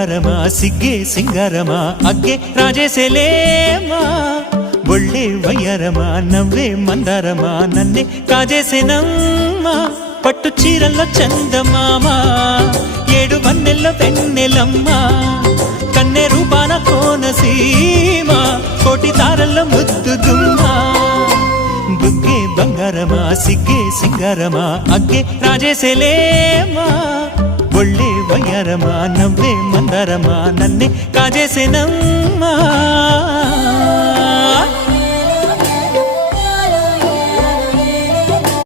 బంగారమా సిగ్గే సింగారమా అగ్గే రాజేసేలేమా ఒళ్ళే వయ్యారమా నవ్వే మందారమా నన్నే కాజేసేనమ్మా పట్టు చీరల్లో చందమామా ఏడు వన్నెల్లో వెన్నెలమ్మా కన్నె రూపాన కోనసీమ కోటి తారల్లో ముద్దుదుమ్మా బుగ్గే బంగారమా సిగ్గే సింగారమా అగ్గే రాజేసేలేమా ఒళ్ళే వయ్యారమా నవ్వే మందారమా నన్నే కాజేసేనమ్మా